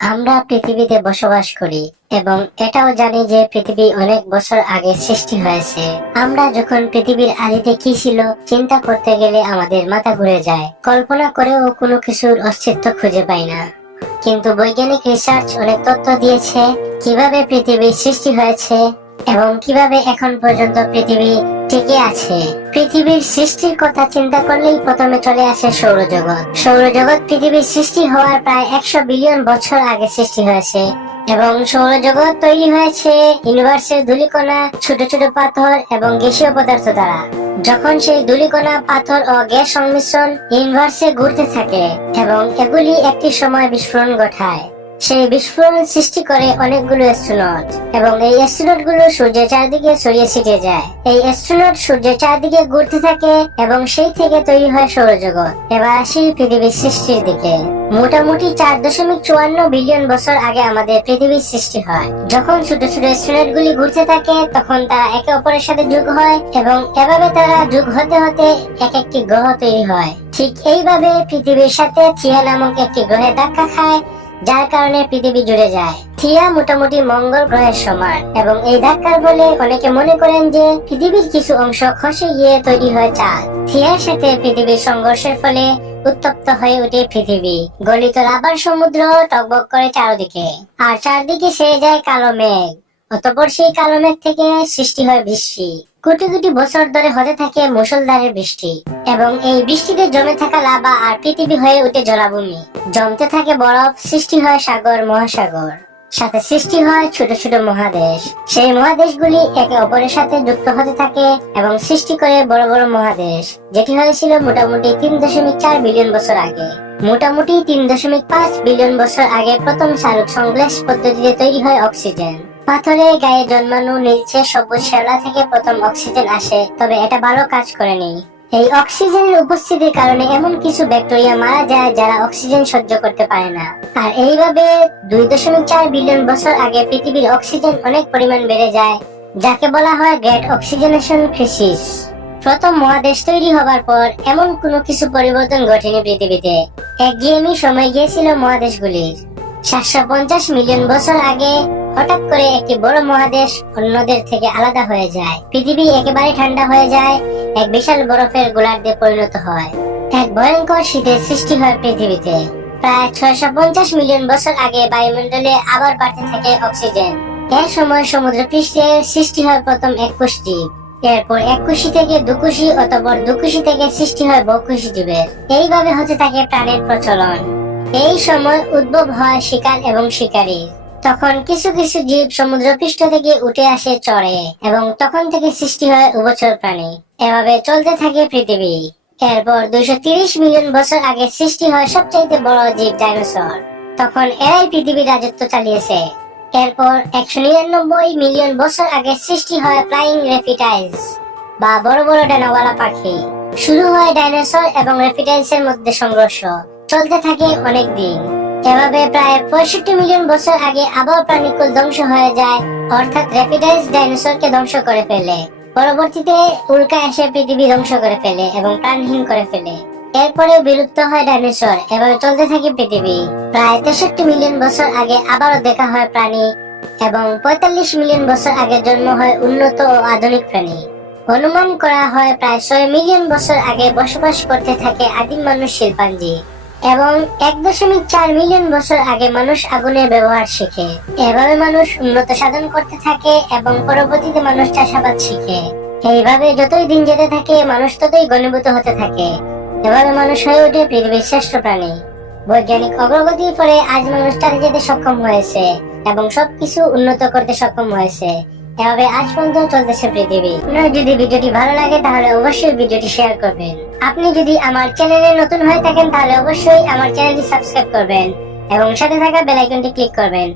আমরা পৃথিবীতে বসবাস করি এবং এটাও জানি যে পৃথিবী অনেক বছর আগে সৃষ্টি হয়েছে। আমরা যখন পৃথিবীর আদিতে কি ছিল চিন্তা করতে গেলে আমাদের মাথা ঘুরে যায়, কল্পনা করেও কোনো কিছুর অস্তিত্ব খুঁজে পাই না। কিন্তু বৈজ্ঞানিক রিসার্চ অনেক তথ্য দিয়েছে কিভাবে পৃথিবীর সৃষ্টি হয়েছে এবং কিভাবে এখন পর্যন্ত পৃথিবী টিকে আছে। পৃথিবীর সৃষ্টির কথা চিন্তা করলেই প্রথমে চলে আসে সৌরজগৎ। সৌরজগৎ পৃথিবীর সৃষ্টি হওয়ার প্রায় 100 বিলিয়ন বছর আগে সৃষ্টি হয়েছে এবং সৌরজগৎ তৈরি হয়েছে ইউনিভার্সের ধূলিকণা, ছোট ছোট পাথর এবং গ্যাসীয় পদার্থ দ্বারা। যখন সেই ধূলিকণা, পাথর ও গ্যাস সংমিশ্রণ ইউনিভার্সে ঘুরতে থাকে এবং এগুলি একটি সময় বিস্ফোরণ ঘটায়, সেই বিস্ফোরণ সৃষ্টি করে অনেকগুলো অ্যাস্ট্রোনট এবং এই অ্যাস্ট্রোনট গুলো সূর্যের চারদিকে ছড়িয়ে ছিটিয়ে যায়। এই অ্যাস্ট্রোনট সূর্যের চারদিকে ঘুরতে থাকে এবং সেই থেকে তৈরি হয় সৌরজগৎ। এবার আসি পৃথিবীর সৃষ্টির দিকে। মোটামুটি 4.54 বিলিয়ন বছর আগে আমাদের পৃথিবীর সৃষ্টি হয়। যখন ছোট ছোট অ্যাস্ট্রোনট গুলি ঘুরতে থাকে তখন তারা একে অপরের সাথে যোগ হয় এবং এভাবে তারা যোগ হতে হতে এক একটি গ্রহ তৈরি হয়। ঠিক এইভাবে পৃথিবীর সাথে থিয়া নামক একটি গ্রহে ধাক্কা খায়, যার কারণে পৃথিবী জুড়ে যায়। থিয়া মোটামুটি মঙ্গল গ্রহের সমান এবং এই ধাক্কার বলে অনেকে মনে করেন যে পৃথিবীর কিছু অংশ খসে গিয়ে তৈরি হয় চাঁদ। থিয়ার সাথে পৃথিবীর সংঘর্ষের ফলে উত্তপ্ত হয়ে ওঠে পৃথিবী। গলিত লাভার সমুদ্র টকবক করে চারদিকে, আর চারদিকে ছেয়ে যায় কালো মেঘ। অতঃপর সেই কালো মেঘ থেকে সৃষ্টি হয় বৃষ্টি। কোটি কোটি বছর ধরে হতে থাকে মুষলধারে বৃষ্টি এবং এই বৃষ্টিতে জমে থাকা লাভা আর পৃথিবী হয়ে ওঠে জলাভূমি। জমতে থাকে বরফ, সৃষ্টি হয় সাগর, মহাসাগর, সাথে সৃষ্টি হয় ছোট ছোট মহাদেশ। সেই মহাদেশগুলি একে অপরের সাথে যুক্ত হতে থাকে এবং সৃষ্টি করে বড় বড় মহাদেশ, যেটি হয়েছিল মোটামুটি 3.4 বিলিয়ন বছর আগে। মোটামুটি 3.5 বিলিয়ন বছর আগে প্রথম চালক সংশ্লেষ পদ্ধতিতে তৈরি হয় অক্সিজেন। পাথরের গায়ে জন্মানো নীলচে সবুজ শ্যাওলা থেকে প্রথম অক্সিজেন আসে, তবে এটা ভালো কাজ করেনি। এই অক্সিজেনের উপস্থিতির কারণে এমন কিছু ব্যাকটেরিয়া মারা যায় যারা অক্সিজেন সহ্য করতে পারে না। আর এইভাবে 2.4 বিলিয়ন বছর আগে পৃথিবীর অক্সিজেন অনেক পরিমাণ বেড়ে যায়, যাকে বলা হয় গ্রেট অক্সিজেনেশন ক্রাইসিস। প্রথম মহাদেশ তৈরি হবার পর এমন কোনো কিছু পরিবর্তন ঘটেনি পৃথিবীতে। একঘেয়েমি সময় গিয়েছিল মহাদেশগুলির। 750 মিলিয়ন বছর আগে হঠাৎ করে একটি বড় মহাদেশ অন্যদের থেকে আলাদা হয়ে যায়। পৃথিবী একেবারে ঠান্ডা হয়ে যায়, এক বিশাল বরফের গোলার্ধে পরিণত হয়। এক ভয়ঙ্কর শীতের সৃষ্টি হয় পৃথিবীতে। প্রায় 650 মিলিয়ন বছর আগে বায়ুমণ্ডলে আবার বাড়তে থাকে অক্সিজেন। এর সময় সমুদ্র পৃষ্ঠের সৃষ্টি হয় প্রথম একুশটি, এরপর একুশি থেকে দুকুশি, অতঃপর দুকুশি থেকে সৃষ্টি হয় বহুকুশি জীবের। এইভাবে হতে থাকে প্রাণের প্রচলন। এই সময় উদ্ভব হয় শিকার এবং শিকারী। তখন কিছু কিছু জীব সমুদ্র পৃষ্ঠ থেকে উঠে আসে চড়ে এবং তখন থেকে সৃষ্টি হয় উভচর প্রাণী। এভাবে চলতে থাকে পৃথিবী। এরপর 230 মিলিয়ন বছর আগে সৃষ্টি হয় সবচাইতে বড় জীব ডাইনোসর। তখন এরাই পৃথিবীর রাজত্ব চালিয়েছে। এরপর 199 মিলিয়ন বছর আগে সৃষ্টি হয় ফ্লাইং রেপিটাইলস বা বড় বড় ডানাওয়ালা পাখি। শুরু হয় ডাইনোসর এবং রেপিটাইলসের মধ্যে সংঘর্ষ, চলতে থাকে অনেক দিন। এভাবে প্রায় 65 মিলিয়ন বছর আগে আবার প্রাণীকুল ধ্বংস হয়ে যায়, অর্থাৎ রেপিটাইলস ডাইনোসরকে ধ্বংস করে ফেলে। পরবর্তীতে উল্কা এসে পৃথিবী ধ্বংস করে ফেলে এবং প্রাণহীন করে ফেলে। এরপরে বিলুপ্ত হয় ডাইনোসর। এভাবে চলতে থাকে পৃথিবী। প্রায় 63 মিলিয়ন বছর আগে আবারও দেখা হয় প্রাণী এবং 45 মিলিয়ন বছর আগে জন্ম হয় উন্নত ও আধুনিক প্রাণী। অনুমান করা হয় প্রায় 6 মিলিয়ন বছর আগে বসবাস করতে থাকে আদিম মানুষ শিল্পাঞ্জি এবং 1.4 মিলিয়ন বছর আগে মানুষ আগুনের ব্যবহার শিখে। এভাবে মানুষ উন্নত সাধন করতে থাকে এবং পরবর্তীতে মানুষ চাষাবাদ শিখে। এইভাবে যতই দিন যেতে থাকে মানুষ ততই ঘনীভূত হতে থাকে। এভাবে মানুষ হয়ে ওঠে পৃথিবীর শ্রেষ্ঠ প্রাণী। বৈজ্ঞানিক অগ্রগতির ফলে আজ মানুষ চাঁদে যেতে সক্ষম হয়েছে এবং সবকিছু উন্নত করতে সক্ষম হয়েছে। এভাবে আজ পর্যন্ত চলতেছে পৃথিবী। আপনার যদি ভিডিওটি ভালো লাগে তাহলে অবশ্যই ভিডিওটি শেয়ার করবেন। আপনি যদি আমার চ্যানেলে নতুন হয়ে থাকেন তাহলে অবশ্যই আমার চ্যানেলটি সাবস্ক্রাইব করবেন এবং সাথে থাকা বেল আইকনটি ক্লিক করবেন।